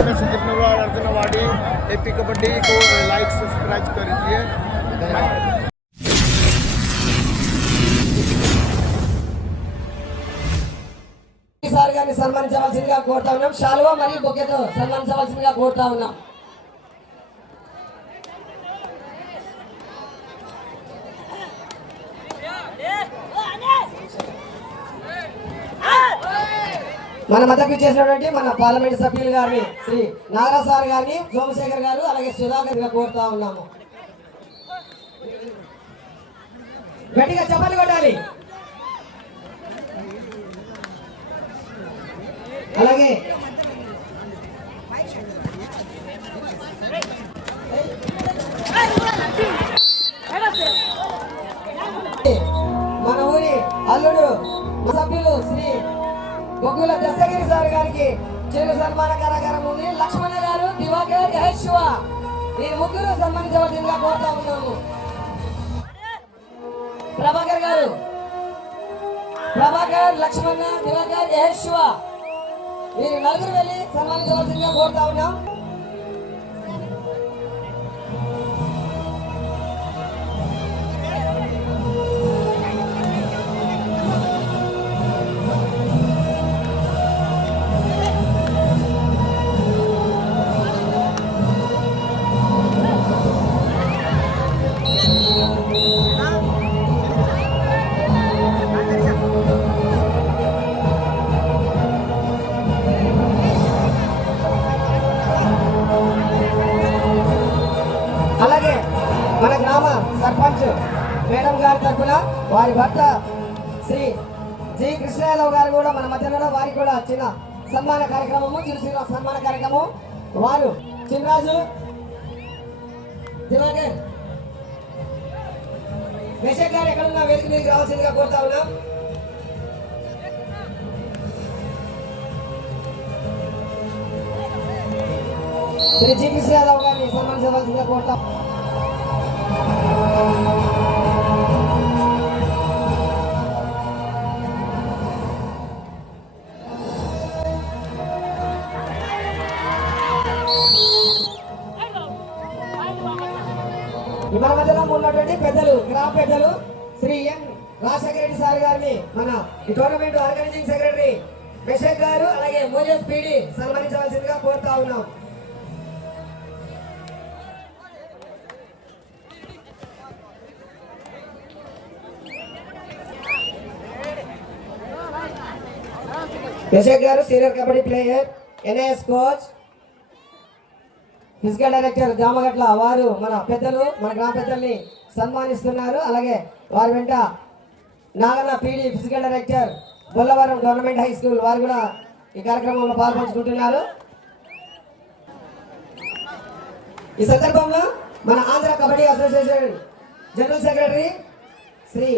में Sandeep Narwal, Arjun awardee, AP kabaddi को like subscribe कर दीजिए। धन्यवाद। సార్ గారిని సన్మానించవలసిందిగా కోరుతా ఉన్నాం. శాలువా మరియు బొకేతో సన్మానించవలసిందిగా కోరుతా ఉన్నాం. మన మద్దతు చేసినటువంటి మన పార్లమెంట్ సభ్యులు గారిని శ్రీ నాగరాజ్ సార్ గారిని, సోమశేఖర్ గారు, అలాగే సుధాకర్ గారు కోరుతా ఉన్నాము. గట్టిగా చప్పట్లు కొట్టాలి. అలాగే మన ఊరి అల్లుడు సభ్యులు శ్రీ బొగ్గుల దశగిరి సార్ గారికి చిరు సన్మాన కార్యక్రమం ఉంది. లక్ష్మణ గారు, దివాకర్, యశోవ ఈ ముగ్గురు సన్మానించవలసిందిగా కోరుతా ఉన్నాము. ప్రభాకర్ గారు, ప్రభాకర్, లక్ష్మణ, దివాకర్, యశోవ మీరు నలుగురు వెళ్ళి సన్మానించవలసిందిగా కోరుతా ఉన్నాం. అలాగే మన గ్రామ సర్పంచ్ మేడం గారి తరఫున వారి భర్త శ్రీ జి కృష్ణయాదవ్ గారు కూడా మన మధ్యలో వారికి కూడా చిన్న సన్మాన కార్యక్రమము, చిరు సన్మాన కార్యక్రమం. వారు చిన్నరాజు, దివాకర్, మేషక్ గారు ఎక్కడున్నా వేదిక మీదకి రావాల్సిందిగా కోరుతా ఉన్నాం. శ్రీ జి కృష్ణయాదవ్ గారిని సన్మానించవలసిందిగా కోరుతాం. మన మధ్యలో ఉన్నటువంటి పెద్దలు, గ్రామ పెద్దలు శ్రీ ఎన్ రాజశేఖర రెడ్డి సార్ గారిని, మన ఈ టోర్నమెంట్ ఆర్గనైజింగ్ సెక్రటరీ మేషక్ గారు, అలాగే మోజస్ పీడి సన్మానించవలసిందిగా కోరుతా ఉన్నాం. మేషక్ గారు senior kabaddi player, NAS coach, physical director Jamagatla వారు మన పెద్దలు, మన గ్రామ పెద్దల్ని సన్మానిస్తున్నారు. అలాగే వారి వెంట Naganna PD physical director, Bollavaram government high school వారు కూడా ఈ కార్యక్రమంలో పాల్పంచుకుంటున్నారు. ఈ సందర్భంలో మన Andhra kabaddi association general secretary Shri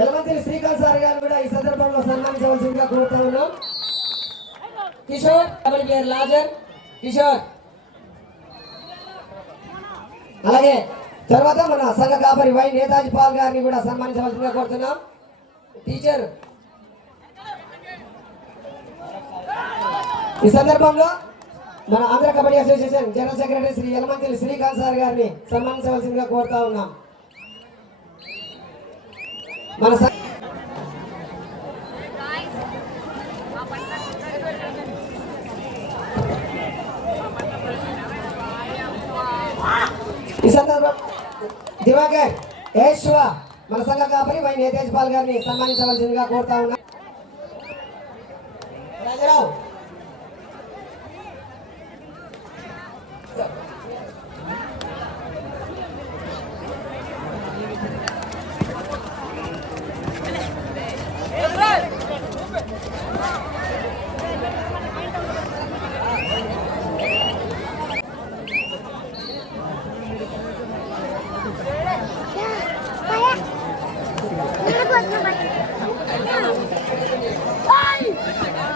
Yalamanchili Srikanth sir గారు కూడా ఈ సందర్భంలో సన్మానించవలసిందిగా కోరుతా ఉన్నాం. కిషోర్, కబడ్డీ ప్లేయర్ లాజర్ కిషోర్. అలాగే తర్వాత మన సంఘ కాపరి వై నేతాజీ పాల్ గారిని కూడా సన్మానించవలసిందిగా కోరుతున్నాం. టీచర్ ఈ సందర్భంలో మన Andhra kabaddi association general secretary Shri Yalamanchili Srikanth sir గారిని సన్మానించవలసిందిగా కోరుతా ఉన్నాం. మన ఈ సందర్భం దివాకర్, యశోవ మన సంఘ కాపరి వై నేతాజీ పాల్ గారిని సన్మానించవలసిందిగా కోరుతా ఉన్నా. రాజారావు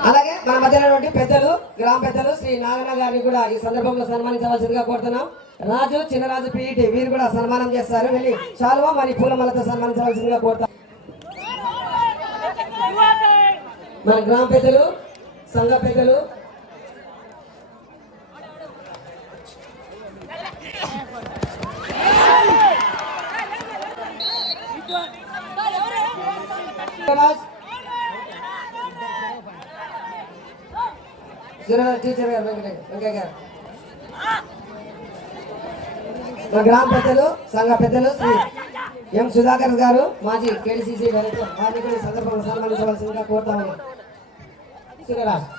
అలాగే మన మధ్యలో పెద్దలు, గ్రామ పెద్దలు శ్రీ నాగన్న గారిని కూడా ఈ సందర్భంలో సన్మానించవలసిందిగా కోరుతున్నాం. రాజు, చిన్నరాజు పీఈటీ వీరు కూడా సన్మానం చేస్తారు. వెళ్ళి శాలువా మరి పూలమాలతో సన్మానించవలసిందిగా కోరుతాం. మన గ్రామ పెద్దలు, సంఘ పెద్దలు టీచర్ గారు వెంకయ్య గారు, మా గ్రామ పెద్దలు సంఘ పెద్దలు శ్రీ ఎం సుధాకర్ గారు మాజీ కేడీసీసీ డైరెక్టర్ వారిని కూడా ఈ సందర్భంగా సన్మానించవలసిందిగా కోరుతా ఉన్నాం. శ్రీరాజ్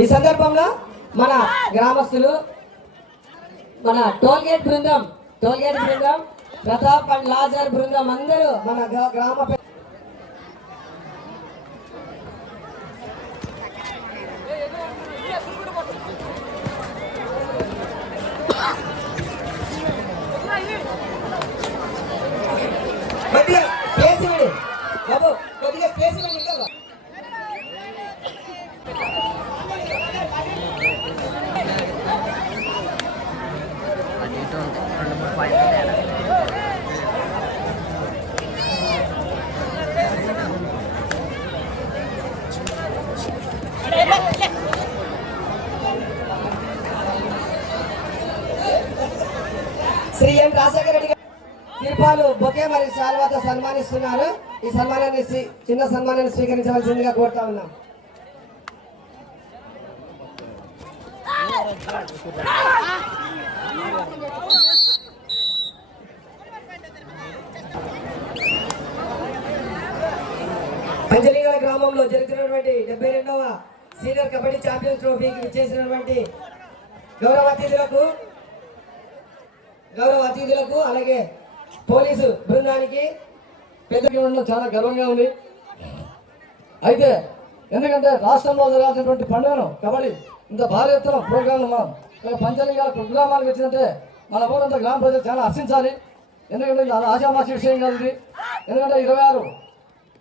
ఈ సందర్భంలో మన గ్రామస్తులు మన టోల్గేట్ బృందం ప్రతాప్ అండ్ లాజర్ బృందం అందరూ మన గ్రామ కొద్దిగా స్పేస్ ఇవ్వండి బాబు, కొద్దిగా స్పేస్ ఇవ్వండి. ఇంకా శ్రీ ఎన్ రాజశేఖర రెడ్డి గారు తిరుపాలు బొకే మరియు శాల్వాతో సన్మానిస్తున్నారు. ఈ సన్మానాన్ని చిన్న సన్మానాన్ని స్వీకరించవలసిందిగా కోరుతా ఉన్నాం. పంచలింగాల గ్రామంలో జరుగుతున్నటువంటి 72వ సీనియర్ కబడ్డీ ఛాంపియన్స్ ట్రోఫీకి విచ్చేసినటువంటి గౌరవ అతిథులకు అలాగే పోలీసు బృందానికి పెద్ద చాలా గర్వంగా ఉంది. అయితే ఎందుకంటే రాష్ట్రంలో జరగాల్సినటువంటి పండుగను కబడ్డీ ఇంత భారీ ఎత్తున ప్రోగ్రాంలు మనం పంచలింగాల కుగ్రామానికి వచ్చిందంటే మన ఊరంతా గ్రామ ప్రజలు చాలా హర్షించాలి. ఎందుకంటే ఇది ఆశామాషి విషయం కాదు ఇది. ఎందుకంటే 26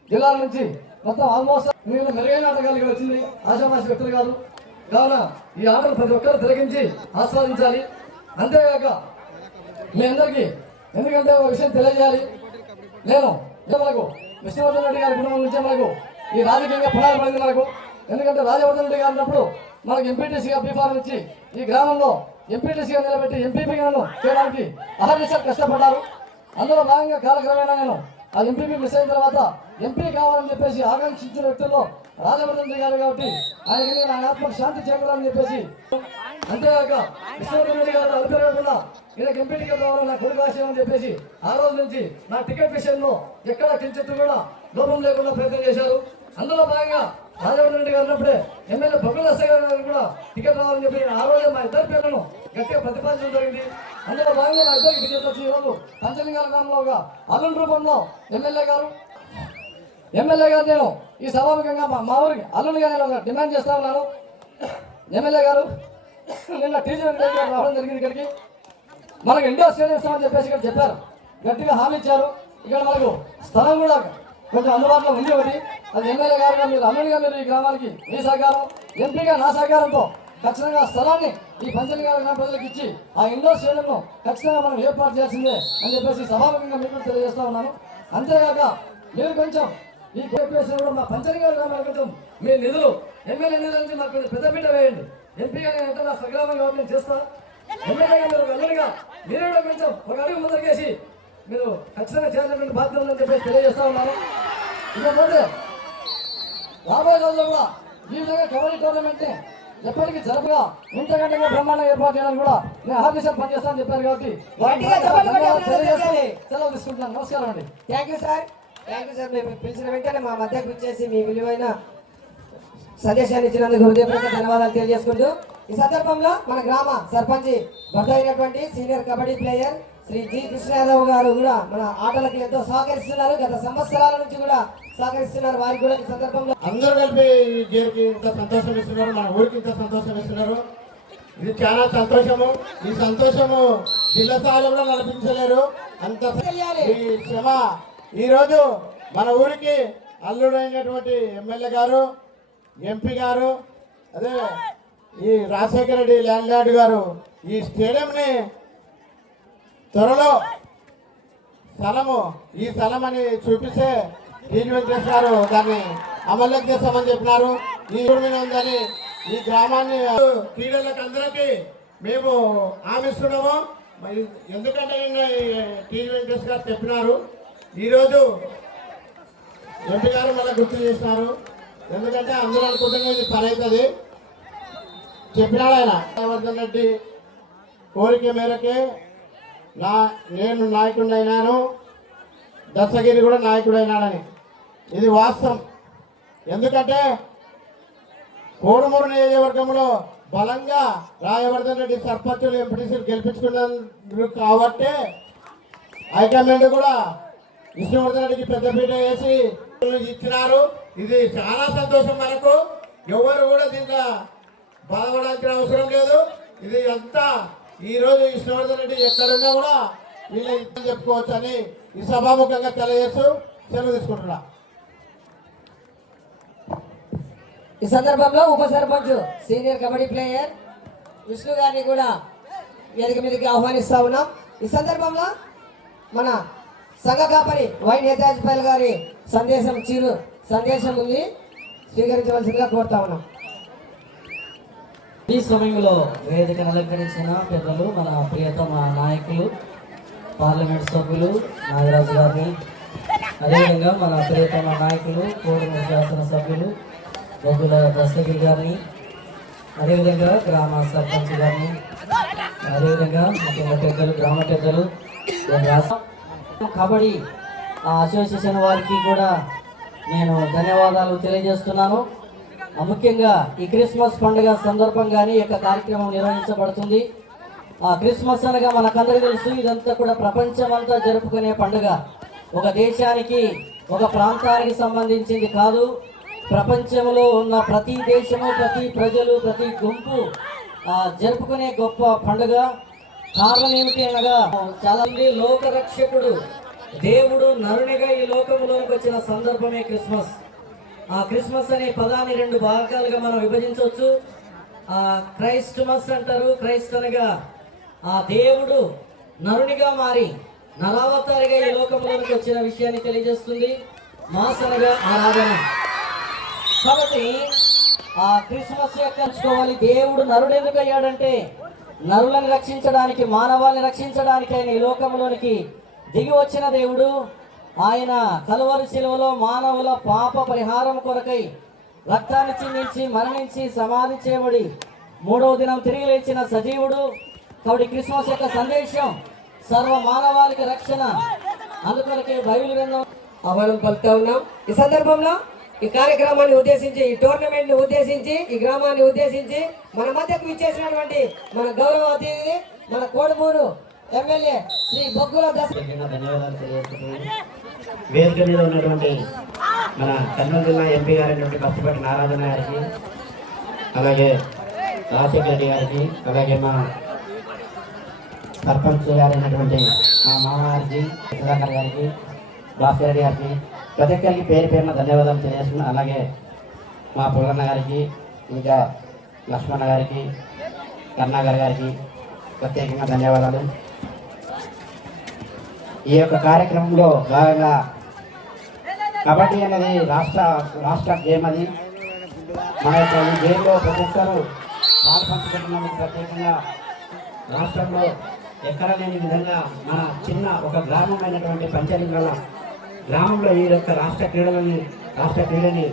జిల్లాల నుంచి మొత్తం ఆల్మోస్ట్ మీరు మెరుగైన ఆటగాళ్ళకి వచ్చింది, ఆశామాషి వ్యక్తులు కాదు. కావున ఈ ఆటలు ప్రతి ఒక్కరు తిలకించి ఆస్వాదించాలి. అంతేగాక మీ అందరికీ ఎందుకంటే ఒక విషయం తెలియజేయాలి. నేను మనకు విష్ణువర్ధన్ రెడ్డి గారి కుటుంబం నుంచే మనకు ఈ రాజకీయంగా పునాది పడింది మనకు. ఎందుకంటే రాజవర్ధన్ రెడ్డి గారు ఉన్నప్పుడు మనకు ఎంపీటీసీగా బీఫారం ఇచ్చి ఈ గ్రామంలో ఎంపీటీసీగా నిలబెట్టి ఎంపీపీగాను చేయడానికి అహర్నిశలు కష్టపడ్డారు. అందులో భాగంగా కాలక్రమేణా నేను ఆ ఎంపీపీ మిస్ అయిన తర్వాత ఎంపీ కావాలని చెప్పేసి ఆకాంక్షించిన వ్యక్తుల్లో రాజవర్ధన్ రెడ్డి గారు కాబట్టి ఆయనకి ఆయన ఆత్మకు శాంతి చేకూరాలని చెప్పేసి, అంతేగాక విష్ణువర్ధన్ రెడ్డి గారు అభిప్రాయకుండా ఈయనకి ఎంపీ టికెట్ రావాలని నా కొడుకు ఆశయం అని చెప్పేసి ఆ రోజు నుంచి నా టికెట్ విషయంలో ఎక్కడ కించెత్తు కూడా లోపం లేకుండా ప్రయత్నం చేశారు. అందులో భాగంగా రాజవర్ధన్ రెడ్డి గారు ఉన్నప్పుడే ఎమ్మెల్యే బొగ్గుల అస్సయ్య గారు కూడా టికెట్ రావాలని చెప్పి ఆ రోజే మా ఇద్దరి పేర్లను గట్టిగా ప్రతిపాదించడం జరిగింది. అందులో భాగంగా నా ఇద్దరికి టికెట్ వచ్చి ఈరోజు పంచలింగాల గ్రామంలో ఒక అల్లుని రూపంలో ఎమ్మెల్యే గారు నేను ఈ సభాముఖంగా మా ఊరికి అల్లునిగా నేను డిమాండ్ చేస్తా ఉన్నాను. ఎమ్మెల్యే గారు నిన్న టీచర్ రావడం జరిగింది. ఇక్కడికి మనకు ఇండోర్ స్టేడియం ఇస్తామని చెప్పేసి ఇక్కడ చెప్పారు, గట్టిగా హామీ ఇచ్చారు. ఇక్కడ మనకు స్థలం కూడా కొంచెం అందుబాటులో ఉంది ఒకటి. అది ఎమ్మెల్యే గారుగా మీరు అల్లునిగా మీరు ఈ గ్రామానికి మీ సహకారం, ఎంపీగా నా సహకారంతో ఖచ్చితంగా స్థలాన్ని ఈ పంచలింగాల గ్రామ ప్రజలకు ఇచ్చి ఆ ఇండోర్ స్టేడియంను ఖచ్చితంగా మనం ఏర్పాటు చేయాల్సిందే అని చెప్పేసి సభాముఖంగా మీకు తెలియజేస్తా ఉన్నాను. అంతేగాక మీరు కొంచెం ఈ కోఆపరేషన్ కూడా మా పంచలింగాల గ్రామానికి కొంచెం మీ నిధులు ఎమ్మెల్యే నిధుల నుంచి మాకు కొంచెం పెద్దపీట వేయండి. ఎంపీగా నేను నా స్వగ్రామం కాబట్టి నేను చేస్తాను. ఎమ్మెల్యేగా మీరు అల్లునిగా మీరు కూడా కొంచెం ఒక అడుగు ముందరికేసి మీరు ఖచ్చితంగా చేయాల్సినటువంటి బాధ్యత ఉందని చెప్పేసి తెలియజేస్తా ఉన్నాను. ఇకపోతే రాబోయే రోజుల్లో కూడా ఈ విధంగా కబడ్డీ టోర్నమెంట్ని ఎప్పటికీ జరపగా ఇంతకంటే బ్రహ్మాండంగా ఏర్పాటు చేయడానికి కూడా నేను ఆర్గనైజర్ పనిచేస్తానని చెప్పారు కాబట్టి సెలవు తీసుకుంటున్నాను. నమస్కారం అండి. Thank you sir. మేము పిలిచిన వెంటనే మా మధ్యకు వచ్చేసి మీ విలువైన సందేశాన్ని ఇచ్చినందుకు హృదయపూర్వక ధన్యవాదాలు తెలియజేసుకుంటూ ఈ సందర్భంలో మన గ్రామ సర్పంచ్ భర్త అయినటువంటి senior kabaddi player Shri G Krishna Yadav గారు కూడా మన ఆటలకు ఎంతో సహకరిస్తున్నారు. గత సంవత్సరాల నుంచి కూడా సహకరిస్తున్నారు. వారికి కూడా ఈ సందర్భంలో అందరూ కలిపి ఈ గేర్కి ఇంత సంతోషం ఇస్తున్నారు, మన ఊరికి ఇంత సంతోషం ఇస్తున్నారు. ఇది చాలా సంతోషము. ఈ సంతోషము జిల్లా స్థాయిలో కూడా నడిపించలేరు అంత ఈ శ్రమ. ఈరోజు మన ఊరికి అల్లుడైనటువంటి ఎమ్మెల్యే గారు, ఎంపీ గారు, అదే ఈ రాజశేఖర రెడ్డి ల్యాండ్ లార్డ్ గారు ఈ స్టేడియంని త్వరలో ఈ స్థలం అని చూపిస్తే టీజీ వెంకటేష్ గారు దాన్ని అమల్లోకి చేస్తామని చెప్పినారు. ఈ ఊరి ఉందని ఈ గ్రామాన్ని క్రీడలకు అందరికీ మేము హామీస్తున్నాము. ఎందుకంటే టీజీ వెంకటేష్ గారు చెప్పినారు, ఈరోజు ఎంపీ గారు మళ్ళీ గుర్తు చేసినారు. ఎందుకంటే అందరూ అనుకుంటున్న ఇది పని అవుతుంది చెప్పినాడు ఆయన. జయవర్ధన్ రెడ్డి కోరిక మేరకే నేను నాయకుడిని అయినాను, దశగిరి కూడా నాయకుడు అయినాడని. ఇది వాస్తవం. ఎందుకంటే కోడుమూరు నియోజకవర్గంలో బలంగా రాయవర్ధన్ రెడ్డి సర్పంచులు ఎంపీటీసీలు గెలిపించుకున్నారు కాబట్టి హైకమాండ్ కూడా విష్ణువర్ధన్ రెడ్డికి పెద్దపీట వేసి ఇచ్చినారు. ఇది చాలా సంతోషం. మనకు ఎవరు కూడా దీంట్లో బాధపడాల్సిన అవసరం లేదు. ఇది అంతా ఈరోజు విష్ణువర్ధన్ రెడ్డి ఎక్కడున్నా కూడా వీళ్ళ చెప్పుకోవచ్చు అని ఈ సభాముఖంగా తెలియజేస్తూ సెలవు తీసుకుంటున్నా. ఈ సందర్భంలో ఉప సర్పంచ్ సీనియర్ కబడ్డీ ప్లేయర్ విష్ణు గారిని కూడా వేదిక మీదకి ఆహ్వానిస్తా ఉన్నాం. ఈ సందర్భంలో మన సంఘ కాపరి వై నేతాజ్పాల్ గారి సందేశం ఉంది, స్వీకరించవలసిందిగా కోరుతా ఉన్నాం. ఈ సమయంలో వేదికను అలంకరించిన పెద్దలు, మన ప్రియతమ నాయకులు, పార్లమెంట్ సభ్యులు నాగరాజు గారిని, అదేవిధంగా మన ప్రియతమ నాయకులు కోడుమూరు శాసనసభ్యులు బొగ్గుల దస్తగిరి గారిని, అదేవిధంగా గ్రామ సర్పంచ్ గారిని, అదేవిధంగా ముఖ్యంగా పెద్దలు, గ్రామ పెద్దలు, కబడ్డీ అసోసియేషన్ వారికి కూడా నేను ధన్యవాదాలు తెలియజేస్తున్నాను. ముఖ్యంగా ఈ క్రిస్మస్ పండుగ సందర్భంగానే ఈ యొక్క కార్యక్రమం నిర్వహించబడుతుంది. క్రిస్మస్ అనగా మనకందరికీ తెలుసు, ఇదంతా కూడా ప్రపంచమంతా జరుపుకునే పండుగ. ఒక దేశానికి, ఒక ప్రాంతానికి సంబంధించింది కాదు. ప్రపంచంలో ఉన్న ప్రతి దేశము, ప్రతి ప్రజలు, ప్రతి గుంపు జరుపుకునే గొప్ప పండుగ. కారణం ఏమిటి అనగా, చాలా మంది లోకరక్షకుడు దేవుడు నరునిగా ఈ లోకంలోకి వచ్చిన సందర్భమే క్రిస్మస్. ఆ క్రిస్మస్ అనే పదాన్ని రెండు భాగాలుగా మనం విభజించవచ్చు. క్రైస్ట్మస్ అంటారు. క్రైస్ట్ అనగా ఆ దేవుడు నరునిగా మారి నరావతారిగా ఈ లోకంలోకి వచ్చిన విషయాన్ని తెలియజేస్తుంది. మాస్ అనగా ఆరాధన. కాబట్టి ఆ క్రిస్మస్ యొక్క తెలుసుకోవాలి. దేవుడు నరుడు ఎందుకు అయ్యాడంటే నరులను రక్షించడానికి, మానవాళిని రక్షించడానికి ఆయన ఈ లోకంలోనికి దిగి వచ్చిన దేవుడు. ఆయన కలువరి శిలువలో మానవుల పాప పరిహారం కొరకై రక్తాన్ని చిందించి మరణించి సమాధి చేయబడి మూడవ దినం తిరిగి లేచిన సజీవుడు. కాబట్టి క్రిస్మస్ యొక్క సందేశం సర్వ మానవాళికి రక్షణ. అందుకొరకే బైబిల్ గ్రంథం ఆహ్వానం పలుకుతా ఉన్నాం. ఈ సందర్భంలో ఈ కార్యక్రమాన్ని ఉద్దేశించి, ఈ టోర్నమెంట్ ని ఉద్దేశించి, ఈ గ్రామాన్ని ఉద్దేశించి మన మధ్యకు విచ్చేసినటువంటి మన గౌరవ అతిథి, మన కోడుమూరు ఎమ్మెల్యే శ్రీ బొగ్గుల ధన్యవాదాలు తెలియజేస్తున్నాను. వేదిక మీద ఉన్నటువంటి మన కర్నూలు జిల్లా ఎంపీ గారైనటువంటి కష్టపడి నారాయణ గారికి, అలాగే రాజశేఖర రెడ్డి గారికి, అలాగే మా సర్పంచ్ గారైనటువంటి మా మామగారికి, సుధాకర్ గారికి, భాస్కర్ రెడ్డి గారికి, ప్రతి ఒక్కరికి పేరు పేరున ధన్యవాదాలు తెలియజేస్తున్నాను. అలాగే మా పుల్లన్న గారికి, ఇంకా లక్ష్మణ గారికి, కర్ణాగర్ గారికి ప్రత్యేకంగా ధన్యవాదాలు. ఈ యొక్క కార్యక్రమంలో భాగంగా కబడ్డీ అనేది రాష్ట్ర గేమ్. అది మన యొక్క ఈ గేమ్లో ప్రతి ఒక్కరు పాల్పంచుకుంటున్నందుకు ప్రత్యేకంగా రాష్ట్రంలో ఎక్కడ లేని విధంగా మన చిన్న ఒక గ్రామమైనటువంటి పంచలింగాల గ్రామంలో ఈ యొక్క రాష్ట్ర క్రీడని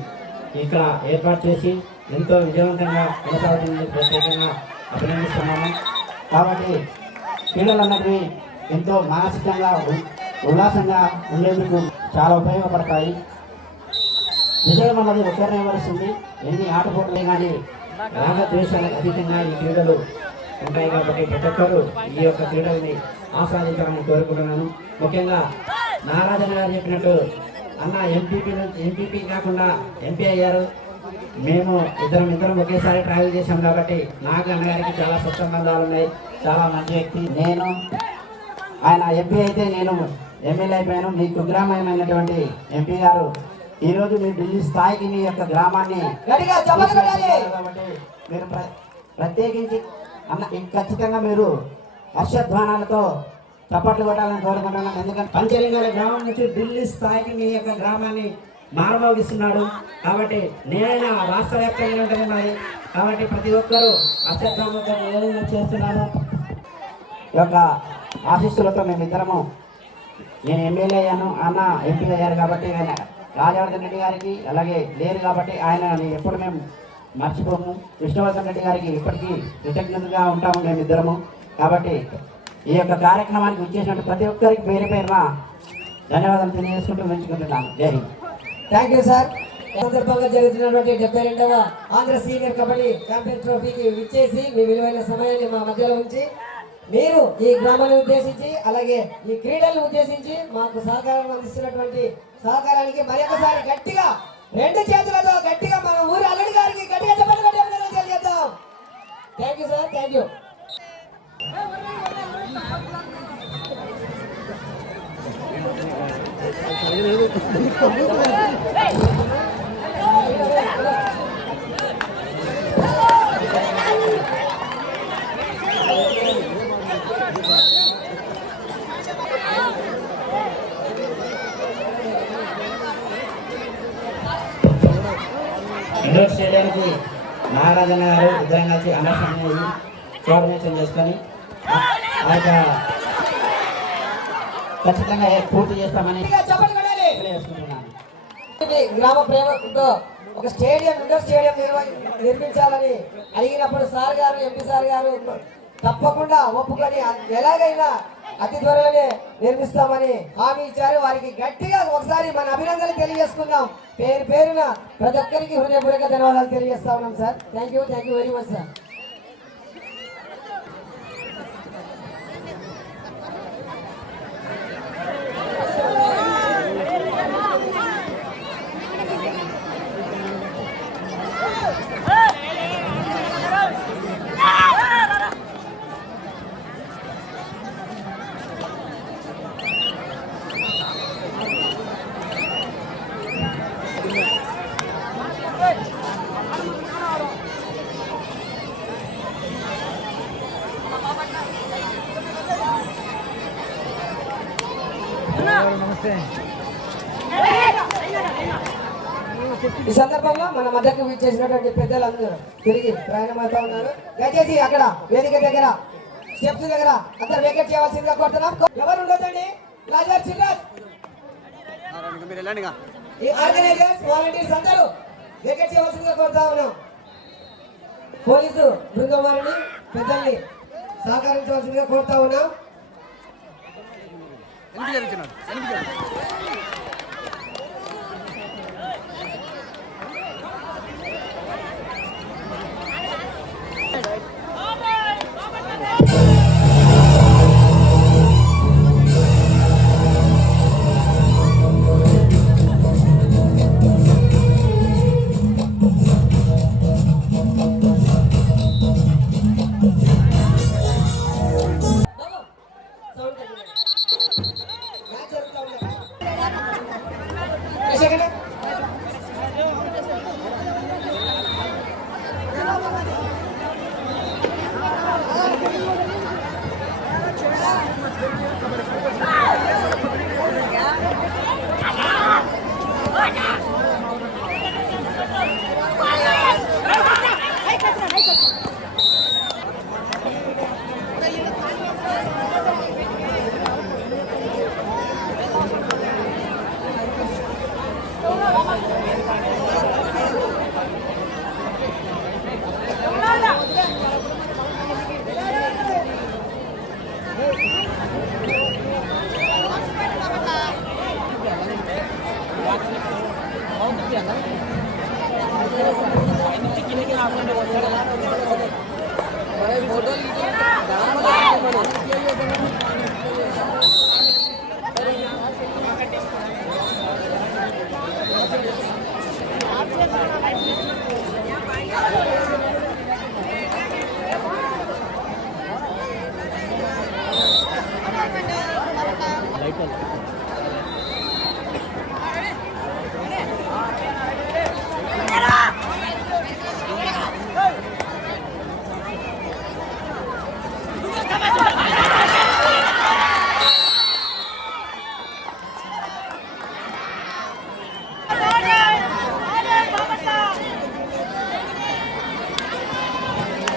ఇక్కడ ఏర్పాటు చేసి ఎంతో విజయవంతంగా కొనసాగుతుంది ప్రత్యేకంగా అభినందిస్తున్నాము. కాబట్టి క్రీడలు అన్నవి ఎంతో మానసికంగా ఉల్లాసంగా ఉండేందుకు చాలా ఉపయోగపడతాయి. విజయం అన్నది ఒకరినే వరుస్తుంది. ఎన్ని ఆటపోట్లే కానీ రాగద్వేషాలకు అతీతంగా ఈ క్రీడలు ఉంటాయి. కాబట్టి ప్రతి ఒక్కరు ఈ యొక్క క్రీడల్ని ఆస్వాదించాలని కోరుకుంటున్నాను. ముఖ్యంగా నారాజన గారు చెప్పినట్టు అన్న ఎంపీపీ కాకుండా ఎంపీ అయ్యారు. మేము ఇద్దరం ఒకేసారి ట్రావెల్ చేశాం కాబట్టి నాకు అన్నగారికి చాలా సత్సంబంధాలు ఉన్నాయి. చాలా మంచి వ్యక్తి. నేను ఆయన ఎంపీ అయితే నేను ఎమ్మెల్యే అయిపోయాను. మీ కుగ్రామైనటువంటి ఎంపీ గారు ఈరోజు మీ ఢిల్లీ స్థాయికి మీ యొక్క గ్రామాన్ని గట్టిగా చప్పట్లు కొట్టాలి. కాబట్టి మీరు ప్రత్యేకించి ఖచ్చితంగా మీరు హర్షధ్వానాలతో చప్పట్లు కొట్టాలని కోరుకుంటున్నాను. ఎందుకంటే పంచలింగాల గ్రామం నుంచి ఢిల్లీ స్థాయికి మీ యొక్క గ్రామాన్ని మారుమోగిస్తున్నాడు. కాబట్టి నేను రాష్ట్ర వ్యాప్తంగా ఉంటుంది మరి. కాబట్టి ప్రతి ఒక్కరూ హర్షధ్వానంతో నివేదన చేస్తున్నాను. ఈ యొక్క ఆశీస్సులతో మేమిద్దరము, నేను ఎమ్మెల్యే అయ్యాను, అన్న ఎంపీ అయ్యారు కాబట్టి ఆయన రాజవర్ధన్ రెడ్డి గారికి అలాగే లేరు కాబట్టి ఆయన ఎప్పుడు మేము మర్చిపోము. విష్ణువర్ధన్ రెడ్డి గారికి ఇప్పటికీ కృతజ్ఞతగా ఉంటాము మేమిద్దరము. కాబట్టి ఈ యొక్క కార్యక్రమానికి వచ్చేసినట్టు ప్రతి ఒక్కరికి పేరు పేరున ధన్యవాదాలు తెలియజేసుకుంటూ ఉంచుకుంటున్నాను. జై హింద్. Thank you sir. సందర్భంగా జరుగుతున్నటువంటి 72వ ఆంధ్ర సీనియర్ కబడ్డీ ఛాంపియన్ ట్రోఫీకి విచ్చేసి మీ విలువైన సమయాన్ని మా మధ్యలో ఉంచి మీరు ఈ గ్రామాన్ని ఉద్దేశించి అలాగే ఈ క్రీడలను ఉద్దేశించి మాకు సహకారం అందిస్తున్నటువంటి సహకారానికి మరొకసారి గట్టిగా 2 చేతులతో గట్టిగా మన ఊరి అల్లుడి గారికి గట్టిగా చెప్పండి తెలియజేద్దాం. Thank you sir. Thank you. Indoor స్టేడియానికి నాగరాజన్న గారు ఇద్దరం కలిసి అండర్స్టాండింగ్ కోఆర్డినేషన్ చేసుకొని ఆ యొక్క ఖచ్చితంగా పూర్తి చేస్తామని తెలియజేసుకుంటున్నాను. గ్రామ ప్రేమతో ఒక స్టేడియం, ఇండోర్ స్టేడియం నిర్మించాలని అడిగినప్పుడు సార్ గారు, ఎంపీ సార్ గారు తప్పకుండా ఒప్పుకొని ఎలాగైనా అతి త్వరలోనే నిర్మిస్తామని హామీ ఇచ్చారు. వారికి గట్టిగా ఒకసారి మన అభినందనలు తెలియజేసుకుందాం. పేరు పేరున ప్రతి ఒక్కరికి హృదయపూర్వక ధన్యవాదాలు తెలియజేస్తా ఉన్నాం sir. Thank you very much sir. ఈ సందర్భంలో మన మధ్యకు విచ్చేసినటువంటి పెద్దలందరూ తిరిగి ప్రయాణమవుతా ఉన్నారు. దయచేసి అక్కడ వేదిక దగ్గర స్టెప్స్ దగ్గర అందరూ వేకెట్ చేయవలసిందిగా కోరుతున్నాం. ఎవరు ఉండొద్దండి. రాజర్ చిరాజ్, ఈ ఆర్గనైజర్స్, వాలంటీర్స్ అందరూ వేకెట్ చేయవలసిందిగా కోరుతా ఉన్నాం. పోలీసు బృందం వారిని పెద్దల్ని సహకరించవలసిందిగా కోరుతా ఉన్నాం.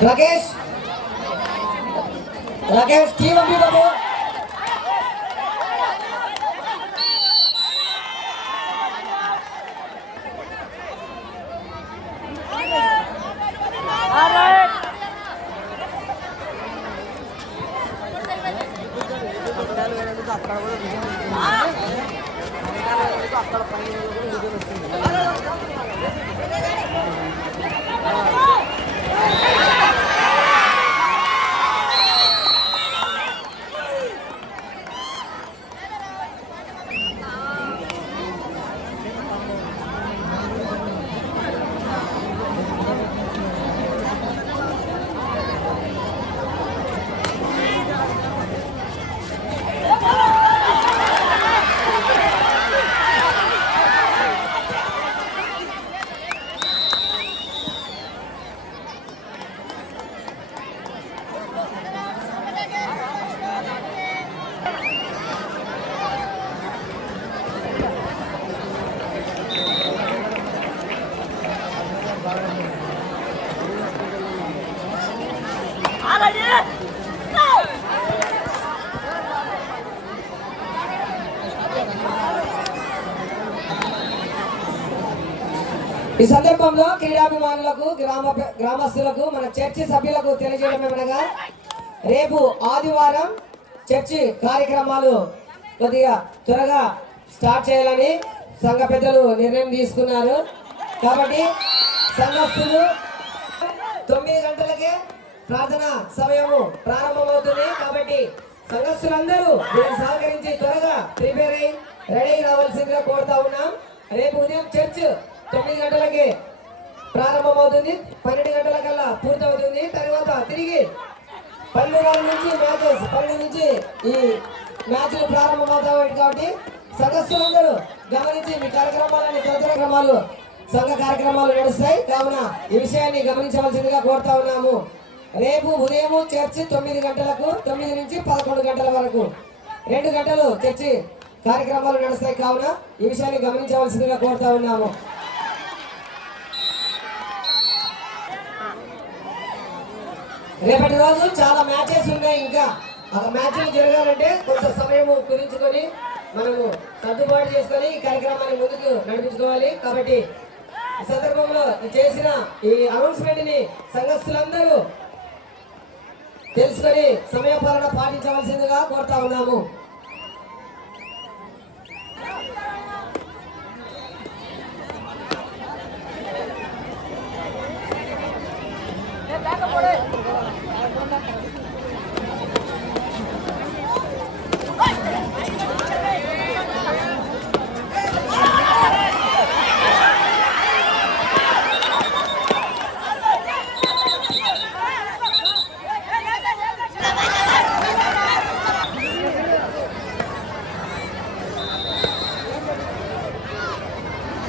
రాకేష్ టీం పంపిబాబు. ఈ సందర్భంలో క్రీడాభిమానులకు గ్రామస్తులకు మన చర్చి సభ్యులకు తెలియజేయడమేమనగా రేపు ఆదివారం చర్చి కార్యక్రమాలు కొద్దిగా త్వరగా స్టార్ట్ చేయాలని సంఘ పెద్దలు నిర్ణయం తీసుకున్నారు. కాబట్టి సంఘస్థులు 9 గంటలకే ప్రార్థన సమయము ప్రారంభమవుతుంది. కాబట్టి సంఘస్థులందరూ దీనికి సహకరించి త్వరగా ప్రిపేర్ అయ్యి రెడీ రావాల్సిందిగా కోరుతా ఉన్నాం. రేపు ఉదయం చర్చ్ 9 గంటలకి ప్రారంభమవుతుంది, 12 గంటల కల్లా పూర్తవుతుంది. తర్వాత తిరిగి 12 నుంచి మ్యాచెస్ 12 నుంచి ఈ మ్యాచ్లు ప్రారంభమవుతాయి. కాబట్టి సదస్సులందరూ గమనించి మీ కార్యక్రమాలని కార్యక్రమాలు సంఘ కార్యక్రమాలు నడుస్తాయి. కావున ఈ విషయాన్ని గమనించవలసిందిగా కోరుతా ఉన్నాము. రేపు ఉదయం చర్చి 9 గంటలకు 9 నుంచి 11 గంటల వరకు 2 గంటలు చర్చి కార్యక్రమాలు నడుస్తాయి. కావున ఈ విషయాన్ని గమనించవలసిందిగా కోరుతా ఉన్నాము. రేపటి రోజు చాలా మ్యాచెస్ ఉన్నాయి. ఇంకా ఆ మ్యాచ్లు జరగాలంటే కొంత సమయం కుదించుకొని మనము సర్దుబాటు చేసుకొని ఈ కార్యక్రమాన్ని ముందుకు నడిపించుకోవాలి. కాబట్టి ఈ సందర్భంలో చేసిన ఈ అనౌన్స్మెంట్ ని సంఘస్థులందరూ తెలుసుకొని సమయపాలన పాటించవలసిందిగా కోరుతా ఉన్నాము.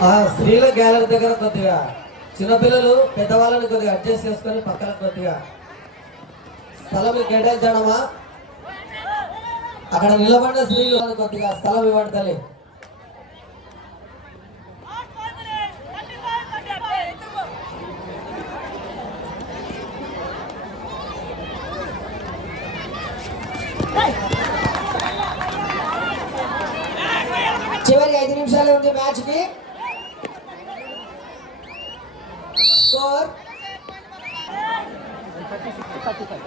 ఆ స్త్రీల గ్యాలరీ దగ్గర కొద్దిగా చిన్నపిల్లలు పెద్దవాళ్ళని కొద్దిగా అడ్జస్ట్ చేసుకొని పక్కన కొద్దిగా స్థలం కేటాయించడమా, అక్కడ నిలబడిన స్త్రీలు కొద్దిగా స్థలం ఇవ్వండి తల్లి. చివరి 5 నిమిషాలు ఉంది మ్యాచ్ కి. స్కోర్ 35.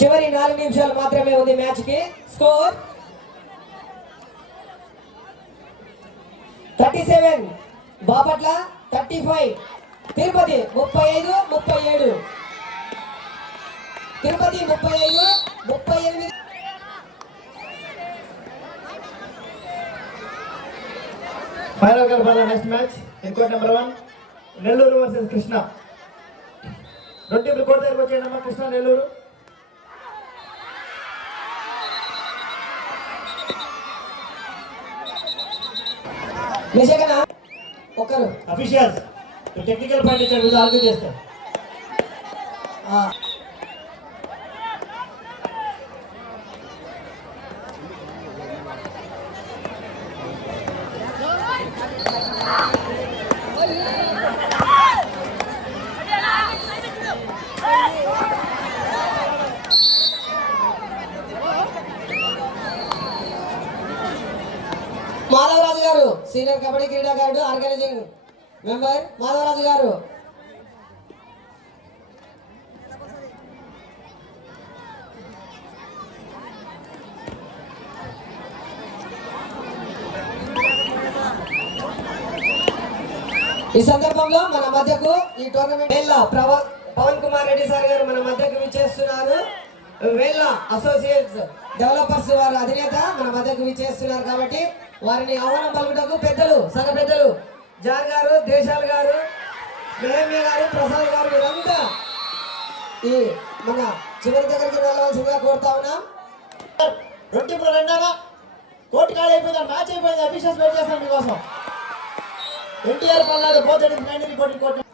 చివరి 4 నిమిషాలు మాత్రమే ఉంది మ్యాచ్ కి. స్కోర్ 37 బాపట్ల 35 తిరుపతి 35-37 తిరుపతి 35-38. ఫైనల్ గర్భాల నెక్స్ట్ మ్యాచ్ ఇంకోటి నెంబర్ 1 నెల్లూరు వర్సెస్ కృష్ణ. 2 టీంలు కోర్టు దగ్గరకు వచ్చేయండి. కృష్ణ నెల్లూరు. నిజంగా ఒక్కరు అఫీషియల్స్ టెక్నికల్ పాయింట్ ఇక్కడ ఆర్గ్యూ చేస్తారు. మాధవరాజు గారు సీనియర్ కబడ్డీ క్రీడాకారుడు, ఆర్గనైజింగ్ మెంబర్ మాధవరాజు గారు. ఈ సందర్భంలో మన మధ్యకు ఈ టోర్నమెంట్ వేళ్ళ పవన్ కుమార్ రెడ్డి సార్ గారు మన మధ్యకు విచ్చేస్తున్నారు. వేళ్ళ అసోసియేట్స్ డెవలపర్స్ వారి అధినేత మన మధ్యకు విచ్చేస్తున్నారు కాబట్టి వారిని ఆహ్వానం పలుకుటకు పెద్దలు, సంఘ పెద్దలు జాన్ గారు, దేశాల్ గారు, మేహమ్య గారు, ప్రసాద్ గారు వీరంతా ఈ మన చివరి దగ్గరికి వెళ్ళవలసిందిగా కోరుతా ఉన్నాం. రొట్టెప్పుడు రెండారా కోర్టు కాడ అయిపోయింది, మ్యాచ్ అయిపోయింది. అఫీషియల్స్ వెయిట్ చేస్తాం మీకోసం. NTR Palnadu both reporting court